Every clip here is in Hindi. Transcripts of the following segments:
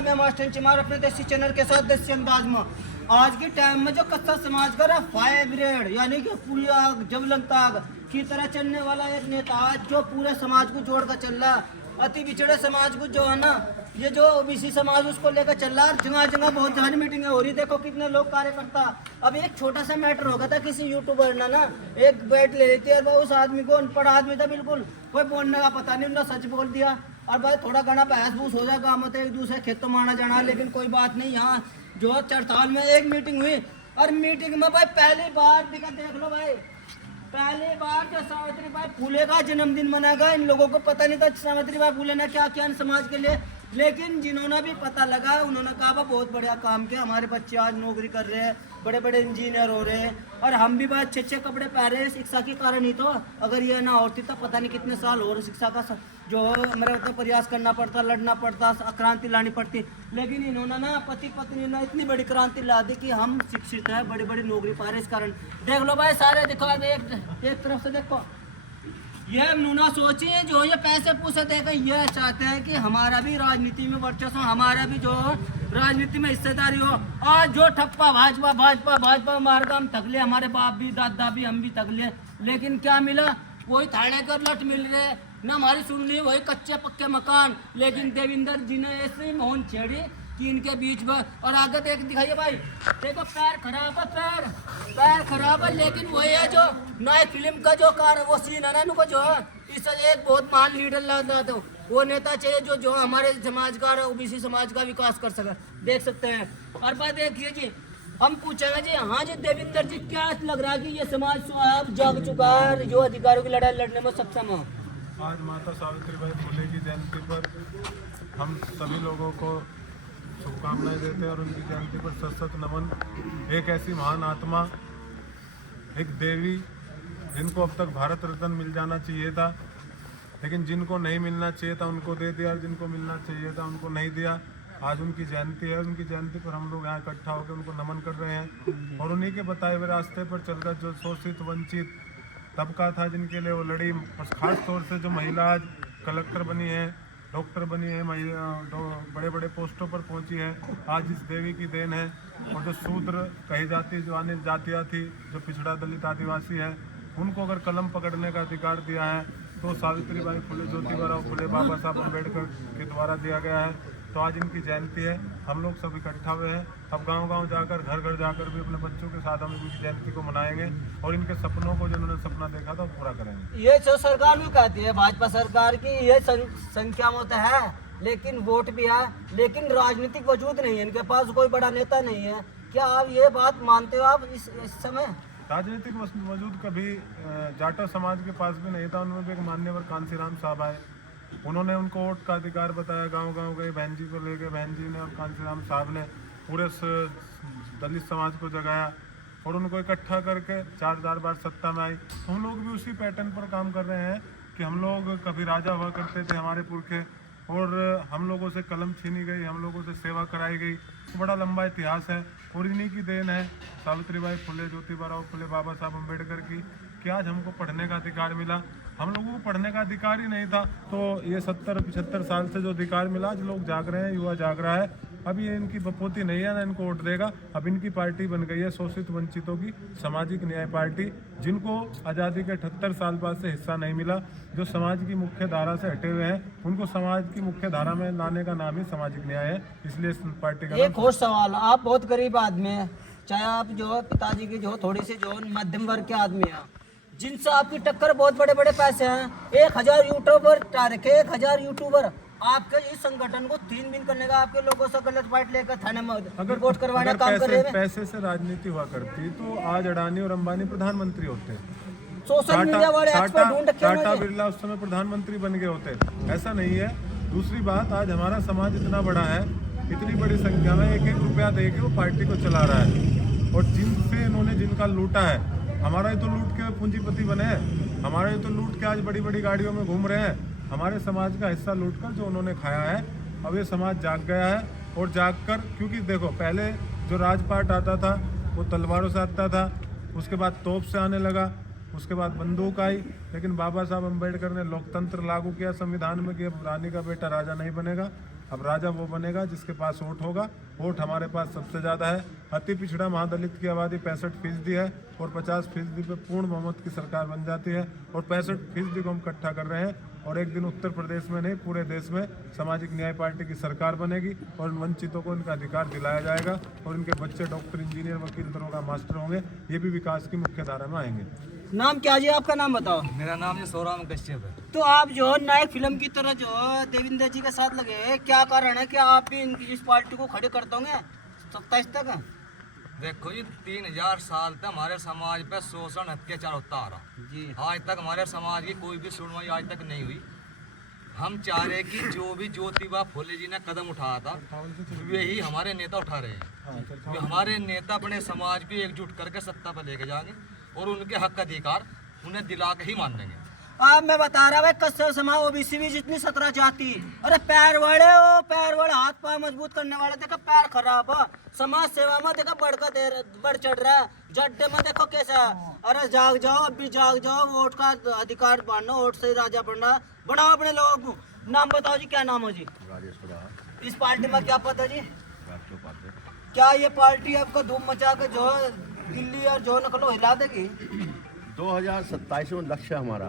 मैं मास्टर चिमार अपने देसी चैनल के साथ देसी अंदाज में आज के टाइम में जो कच्चा समाज का रहा फाइब्रेड यानी कि पूरी आग जबलन ताग की तरह चलने वाला एक नेता आज जो पूरे समाज को जोड़ कर चल रहा, अति पिछड़े समाज को जो है ना, ये जो ओबीसी समाज उसको लेकर चल रहा है। जगह जगह बहुत सारी मीटिंगें हो रही, देखो कितने लोग कार्यकर्ता। अब एक छोटा सा मैटर हो गया था, किसी यूट्यूबर ने ना एक बैट ले लेती है, उस आदमी को अनपढ़ आदमी था बिल्कुल, कोई बोलने का पता नहीं, उन्होंने सच बोल दिया। और भाई थोड़ा घना बहस बूस हो जाए गाँव में तो एक दूसरे खेतों माना जाना, लेकिन कोई बात नहीं। यहाँ जो चरताल में एक मीटिंग हुई और मीटिंग में भाई पहली बार दिखा, देख लो भाई, पहली बार जो सावित्री बाई फुले का जन्मदिन मनाएगा। इन लोगों को पता नहीं था सावित्री बाई फुले ने क्या किया समाज के लिए, लेकिन जिन्होंने भी पता लगा उन्होंने कहा बहुत बढ़िया काम किया, हमारे बच्चे आज नौकरी कर रहे हैं, बड़े बड़े इंजीनियर हो रहे हैं, और हम भी बहुत अच्छे अच्छे कपड़े पहन रहे हैं शिक्षा के कारण ही। तो अगर ये ना होती तो पता नहीं कितने साल और शिक्षा का जो मेरा मतलब प्रयास करना पड़ता, लड़ना पड़ता, क्रांति लानी पड़ती। लेकिन इन्होंने ना पति पत्नी ने इतनी बड़ी क्रांति ला दी कि हम शिक्षित है, बड़ी बड़ी नौकरी पा रहे इस कारण। देख लो भाई सारे दिखा दे, एक तरफ से देखो, ये नूना सोचिए जो ये पैसे पूसे देकर ये चाहते हैं कि हमारा भी राजनीति में वर्चस्व, हमारा भी जो राजनीति में हिस्सेदारी हो। आज जो ठप्पा भाजपा भाजपा भाजपा मार्ग हम थक ले, हमारे बाप भी दादा भी हम भी थक ले, लेकिन क्या मिला? वही थाने कर लट मिल रहे ना, हमारी सुन ली वही कच्चे पक्के मकान। लेकिन देवेंद्र जी ने ऐसे मोहन छेड़ी कि इनके बीच में, और आगे देख दिखाइए भाई, देखो पैर खराब है, पैर खराब है, लेकिन वही है जो नए फिल्म का जो कार वो सीन है ना, उनको जो इस एक बहुत महान लीडर लाता तो वो नेता चाहिए जो जो हमारे समाज का ओबीसी समाज का विकास कर सके। देख सकते हैं। और बात देखिए जी, हम पूछेंगे जी, हाँ जी देवेंद्र जी, क्या लग रहा है कि ये समाज अब जाग चुका है, जो अधिकारों की लड़ाई लड़ने में सक्षम हो? आज माता सावित्री बाई फुले की जयंती पर हम सभी लोगों को शुभकामनाएं देते हैं और उनकी जयंती पर सत सत नमन। एक ऐसी महान आत्मा, एक देवी, जिनको अब तक भारत रत्न मिल जाना चाहिए था, लेकिन जिनको नहीं मिलना चाहिए था उनको दे दिया, और जिनको मिलना चाहिए था उनको नहीं दिया। आज उनकी जयंती है, उनकी जयंती पर हम लोग यहाँ इकट्ठा होकर उनको नमन कर रहे हैं। और उन्हीं के बताए हुए रास्ते पर चलकर जो शोषित वंचित तबका था, जिनके लिए वो लड़ी, और खास तौर से जो महिला आज कलेक्टर बनी है, डॉक्टर बनी है, बड़े बड़े पोस्टों पर पहुंची है, आज इस देवी की देन है। और जो शूद्र कही जाती जो अन्य जातियाँ थी, जो पिछड़ा दलित आदिवासी है, उनको अगर कलम पकड़ने का अधिकार दिया है तो सावित्री बाई फुले, ज्योतिबा फुले, बाबा साहब अम्बेडकर के द्वारा दिया गया है। तो आज इनकी जयंती है, हम लोग सब इकट्ठा हुए हैं। अब गांव-गांव जाकर, घर घर जाकर भी अपने बच्चों के साथ हम इनकी जयंती को मनाएंगे और इनके सपनों को, जो उन्होंने सपना देखा था, पूरा करेंगे। ये जो सरकार भी कहती है भाजपा सरकार की, ये संख्या में तो है, लेकिन वोट भी है, लेकिन राजनीतिक वजूद नहीं है, इनके पास कोई बड़ा नेता नहीं है। क्या आप ये बात मानते हो आप इस समय? राजनीतिक वजूद कभी जाटो समाज के पास भी नहीं था। उनमें भी एक मान्यवर कांसीराम साहब आए, उन्होंने उनको वोट का अधिकार बताया, गांव-गांव गए, बहन जी को लेके, बहन जी ने और कांसीराम साहब ने पूरे दलित समाज को जगाया और उनको इकट्ठा करके 4 बार सत्ता में आई। हम लोग भी उसी पैटर्न पर काम कर रहे हैं कि हम लोग कभी राजा हुआ करते थे हमारे पुरखे, और हम लोगों से कलम छीनी गई, हम लोगों से सेवा कराई गई। तो बड़ा लंबा इतिहास है और इन्हीं की देन है, सावित्री बाई फुले, ज्योतिबा फुले, बाबा साहब अम्बेडकर की, कि आज हमको पढ़ने का अधिकार मिला। हम लोगों को पढ़ने का अधिकार ही नहीं था, तो ये 70-75 साल से जो अधिकार मिला, आज लोग जाग रहे हैं, युवा जाग रहा है। अब ये इनकी बपोती नहीं है ना इनको वोट देगा। अब इनकी पार्टी बन गई है शोषित वंचितों की सामाजिक न्याय पार्टी, जिनको आज़ादी के 78 साल बाद से हिस्सा नहीं मिला, जो समाज की मुख्य धारा से हटे हुए हैं, उनको समाज की मुख्य धारा में लाने का नाम ही सामाजिक न्याय है। इसलिए इस पार्टी का एक और सवाल, आप बहुत गरीब आदमी है, चाहे आप जो पिताजी की जो थोड़ी सी जो मध्यम वर्ग के आदमी है, जिनसे आपकी टक्कर बहुत बड़े बड़े पैसे हैं, 1000 यूट्यूबर रखे, 1000 यूट्यूबर, आपके इस संगठन को 3 दिन करने का, आपके लोगों से गलत बाइट लेकर थाने में रिपोर्ट करवाने का काम कर रहे हैं। पैसे से राजनीति हुआ करती तो आज अडानी और अंबानी प्रधानमंत्री होते, सोशल मीडिया वाले एक्सपर्ट ढूंढ रखे हैं, टाटा बिरला उस समय प्रधानमंत्री बन गए होते। ऐसा नहीं है। दूसरी बात, आज हमारा समाज इतना बड़ा है, इतनी बड़ी संख्या में 1-1 रुपया दे के वो पार्टी को चला रहा है, और जिनसे इन्होंने जिनका लूटा है, हमारा ही तो लूट के पूंजीपति बने हैं, हमारे ही तो लूट के आज बड़ी बड़ी गाड़ियों में घूम रहे हैं। हमारे समाज का हिस्सा लूटकर जो उन्होंने खाया है, अब ये समाज जाग गया है। और जाग कर, क्योंकि देखो पहले जो राजपाट आता था वो तलवारों से आता था, उसके बाद तोप से आने लगा, उसके बाद बंदूक आई, लेकिन बाबा साहब अम्बेडकर ने लोकतंत्र लागू किया संविधान में कि अब रानी का बेटा राजा नहीं बनेगा। अब राजा वो बनेगा जिसके पास वोट होगा। वोट हमारे पास सबसे ज़्यादा है। अति पिछड़ा महादलित की आबादी 65% है और 50% पे पूर्ण बहुमत की सरकार बन जाती है और 65% को हम इकट्ठा कर रहे हैं और एक दिन उत्तर प्रदेश में नहीं पूरे देश में सामाजिक न्याय पार्टी की सरकार बनेगी और वंचितों को इनका अधिकार दिलाया जाएगा और इनके बच्चे डॉक्टर, इंजीनियर, वकील, दरोगा, मास्टर होंगे। ये भी विकास की मुख्य धारा में आएंगे। नाम क्या जी आपका? नाम बताओ। मेरा नाम जी सोराम कश्यप है। तो आप जो नायक फिल्म की तरह जो देवेंद्र जी के साथ लगे, क्या कारण है कि आप भी इस पार्टी को खड़े कर दोगे 27 तक? देखो जी 3000 साल तक हमारे समाज पे शोषण अत्याचार होता आ रहा जी। आज तक हमारे समाज की कोई भी सुनवाई आज तक नहीं हुई। हम चाह रहे कि जो भी ज्योतिबा फुले जी ने कदम उठाया था वही हमारे नेता उठा रहे हैं। जो हमारे नेता अपने समाज को एकजुट करके सत्ता पर लेके जाएंगे और उनके हक अधिकार उन्हें दिला के ही मानेंगे। अब मैं बता रहा भाई कस्सा समा ओबीसी भी जितनी 17 जाति, अरे पैर वड़े ओ पैर वड़े, हाथ पाँव मजबूत करने वाले देखो पैर खराब है। समाज सेवा में देखो बढ़ चढ़ रहा है। जड्डे में देखो कैसा, अरे जाग जाओ, अब भी जाग जाओ, वोट का अधिकार बांटना, वोट से ही राजा बनना, बनाओ अपने लोगों को। नाम बताओ जी, क्या नाम हो जी? इस पार्टी में क्या पता जी? क्या ये पार्टी आपको धूम मचा के जो दिल्ली और जो नकलो हिला देगी? 2027 में लक्ष्य है हमारा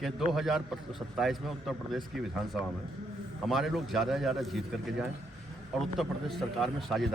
कि 2027 में उत्तर प्रदेश की विधानसभा में हमारे लोग ज़्यादा से ज़्यादा जीत करके जाएं और उत्तर प्रदेश सरकार में साझेदारी